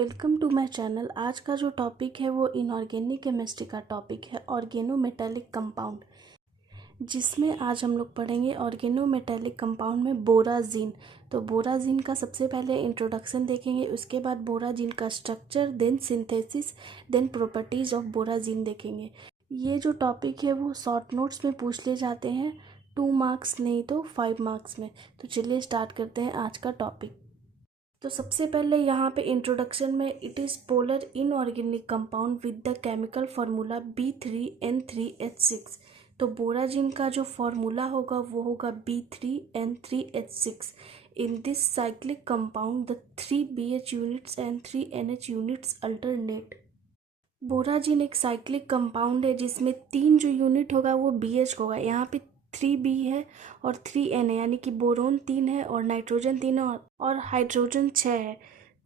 Welcome to my channel. आज का जो टॉपिक है वो इनऑर्गेनिक केमिस्ट्री का टॉपिक है ऑर्गेनोमेटेलिक कंपाउंड, जिसमें आज हम लोग पढ़ेंगे ऑर्गेनोमेटेलिक कंपाउंड में बोराजीन। तो बोराजीन का सबसे पहले इंट्रोडक्शन देखेंगे, उसके बाद बोराजीन का structure, then synthesis, then properties of borazine देखेंगे। ये जो टॉपिक है वो शॉर्ट नोट्स में पूछ ले जाते हैं, 2 मार्क्स नहीं तो 5 मार्क्स में। तो चलिए स्टार्ट करते हैं आज का टॉपिक। तो सबसे पहले यहाँ पे इंट्रोडक्शन में it is polar inorganic compound with the chemical formula B3N3H6। तो बोराजिन का जो फार्मूला होगा वो होगा B3N3H6। In this cyclic compound the 3 BH units and 3 NH units alternate. Borazine एक साइक्लिक कंपाउंड है जिसमें 3 जो यूनिट होगा वो BH होगा। यहाँ पे 3B है और 3N है, यानी कि बोरोन 3 है और नाइट्रोजन 3 है और हाइड्रोजन 6 है।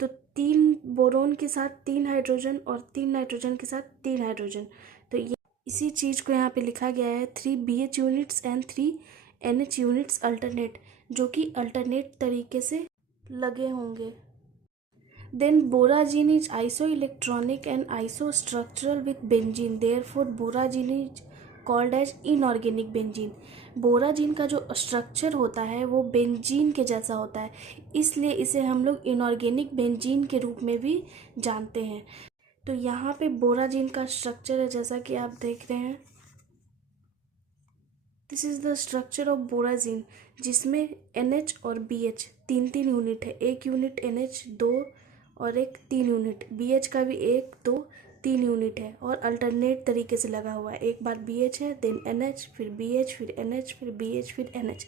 तो 3 बोरोन के साथ 3 हाइड्रोजन और 3 नाइट्रोजन के साथ 3 हाइड्रोजन। तो ये इसी चीज़ को यहाँ पे लिखा गया है 3 BH units and 3 NH units alternate, जो कि अल्टरनेट तरीके से लगे होंगे। Then borazine is isoelectronic and isostructural with benzene. Therefore, borazine is called as inorganic benzene. बोराजीन का जो स्ट्रक्चर होता है वो बेंजीन के जैसा होता है, इसलिए इसे हम लोग इनऑर्गेनिक बेंजीन के रूप में भी जानते हैं। तो यहाँ पे बोराजीन का स्ट्रक्चर है जैसा कि आप देख रहे हैं, this is the structure of borazine, जिसमें NH और BH 3 यूनिट है। एक यूनिट NH 2 और एक 3 यूनिट, BH का भी 1 2 3 यूनिट है और अल्टरनेट तरीके से लगा हुआ है। एक बार BH है, देन NH, फिर BH, फिर NH, फिर BH, फिर NH।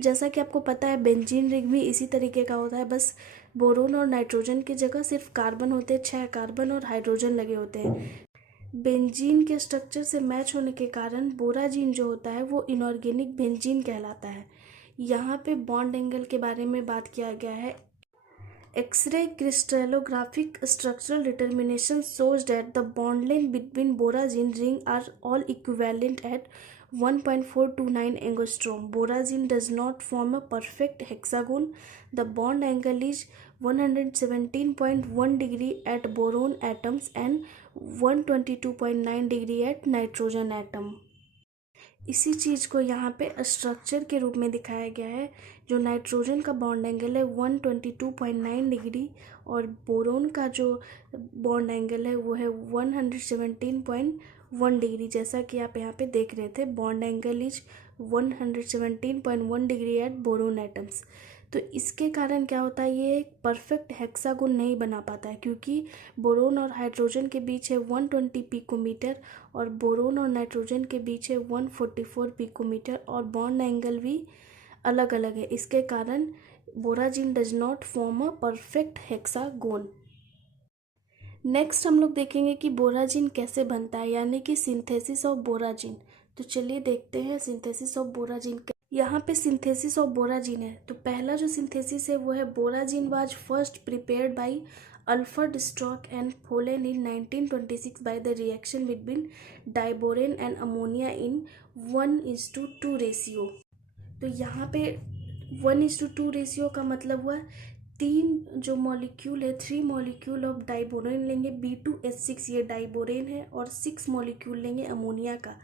जैसा कि आपको पता है बेंजीन रिंग भी इसी तरीके का होता है, बस बोरोन और नाइट्रोजन की जगह सिर्फ कार्बन होते हैं, 6 कार्बन और हाइड्रोजन लगे होते हैं। बेंजीन के स्ट्रक्चर से मैच होने के कारण बोराजीन जो होता है वो इनऑर्गेनिक बेंजीन कहलाता है। यहाँ पे बॉन्ड एंगल के बारे में बात किया गया है। X ray crystallographic structural determination shows that the bond length between borazine ring are all equivalent at 1.429 angstrom. Borazine does not form a perfect hexagon. The bond angle is 117.1 degree at boron atoms and 122.9 degree at nitrogen atom. इसी चीज़ को यहाँ पे structure के रूप में दिखाया गया है। जो नाइट्रोजन का बॉन्ड एंगल है 122.9 डिग्री और बोरोन का जो बॉन्ड एंगल है वो है 117.1 डिग्री। जैसा कि आप यहाँ पे देख रहे थे, bond angle is 117.1 degree at boron atoms. तो इसके कारण क्या होता है, ये एक परफेक्ट हेक्सागोन नहीं बना पाता है, क्योंकि बोरोन और हाइड्रोजन के बीच है 120 पिकोमीटर और बोरोन और नाइट्रोजन के बीच है 144 पिकोमीटर और बॉन्ड एंगल भी अलग अलग है। इसके कारण borazine does not form a perfect hexagon. Next हम लोग देखेंगे कि बोराजीन कैसे बनता है, यानी कि सिंथेसिस ऑफ बोराजीन। तो चलिए देखते हैं सिंथेसिस ऑफ बोराजीन। यहाँ पे सिंथेसिस ऑफ बोराजीन है, तो पहला जो सिंथेसिस है वो है borazine was first prepared by Alfred Stock and Pohland in 1926 by the reaction between diborane and ammonia in 1:2 ratio. तो यहाँ पे 1:2 रेशियो का मतलब हुआ 3 जो मॉलिक्यूल है, 3 मॉलिक्यूल ऑफ डाइबोरेन लेंगे B2H6, ये डाइबोरेन है, और 6 मॉलिक्यूल लेंगे अमोनिया का।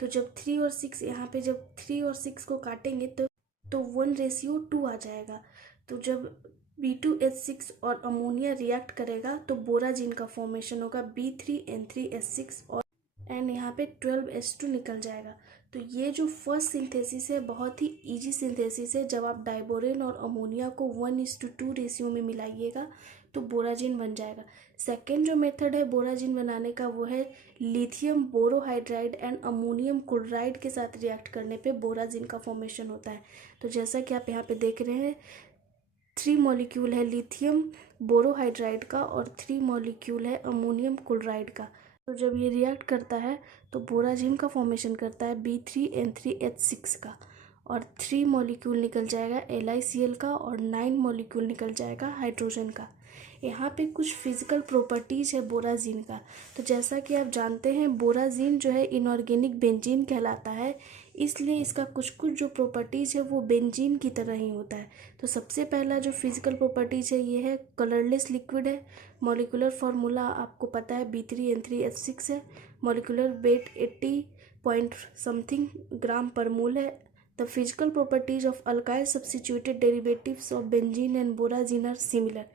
तो जब 3 और 6 यहाँ पे जब 3 और 6 को काटेंगे तो 1:2 आ जाएगा। तो जब B2H6 और अमोनिया रिएक्ट करेगा तो बोराजीन का फॉर्मेशन होगा B3N3H6 और एंड यहाँ पे 12H2 निकल जाएगा। तो ये जो फर्स्ट सिंथेसिस है बहुत ही इजी सिंथेसिस है। जब आप डाइबोरेन और अमोनिया को 1:2 रेशियो में मिलाइएगा तो बोराजीन बन जाएगा। सेकेंड जो मेथड है बोराजीन बनाने का वो है lithium borohydride and ammonium chloride के साथ रिएक्ट करने पे बोराजीन का फॉर्मेशन होता है। तो जैसा कि आप यहाँ पे देख रहे हैं, 3 मॉलिक्यूल है लिथियम बोरोहाइड्राइड का और 3 मॉलिक्यूल है अमोनियम क्लोराइड का। तो जब ये रिएक्ट करता है तो बोराजीन का फॉर्मेशन करता है B3N3H6 का, और 3 मॉलिक्यूल निकल जाएगा LiCl का और 9 मॉलिक्यूल निकल जाएगा हाइड्रोजन का। यहाँ पे कुछ फिजिकल प्रॉपर्टीज है बोराजीन का। तो जैसा कि आप जानते हैं बोराजीन जो है इनऑर्गेनिक बेंजीन कहलाता है, इसलिए इसका कुछ कुछ जो प्रॉपर्टीज़ है वो बेंजीन की तरह ही होता है। तो सबसे पहला जो फिजिकल प्रॉपर्टीज़ है ये है कलरलेस लिक्विड है। मॉलिक्यूलर फार्मूला आपको पता है B3N3H6 है। Molecular weight 80 point something gram per mole है। The physical properties of alkyl substituted derivatives of benzene and borazine are similar.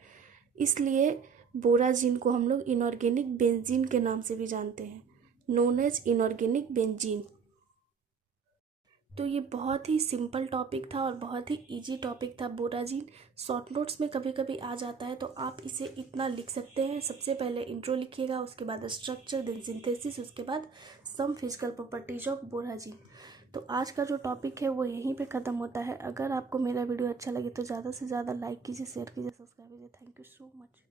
इसलिए बोराजीन को हम लोग इनऑर्गेनिक बेंजीन के नाम से भी जानते हैं, नोन एज इनऑर्गेनिक बेंजीन। तो ये बहुत ही सिंपल टॉपिक था और बहुत ही इजी टॉपिक था बोराजीन। शॉर्ट नोट्स में कभी कभी आ जाता है तो आप इसे इतना लिख सकते हैं। सबसे पहले इंट्रो लिखिएगा, उसके बाद स्ट्रक्चर, देन सिंथेसिस, उसके बाद सम फिजिकल प्रॉपर्टीज ऑफ बोराजीन। तो आज का जो टॉपिक है वो यहीं पे ख़त्म होता है। अगर आपको मेरा वीडियो अच्छा लगे तो ज़्यादा से ज़्यादा लाइक कीजिए, शेयर कीजिए, सब्सक्राइब कीजिए। Thank you so much.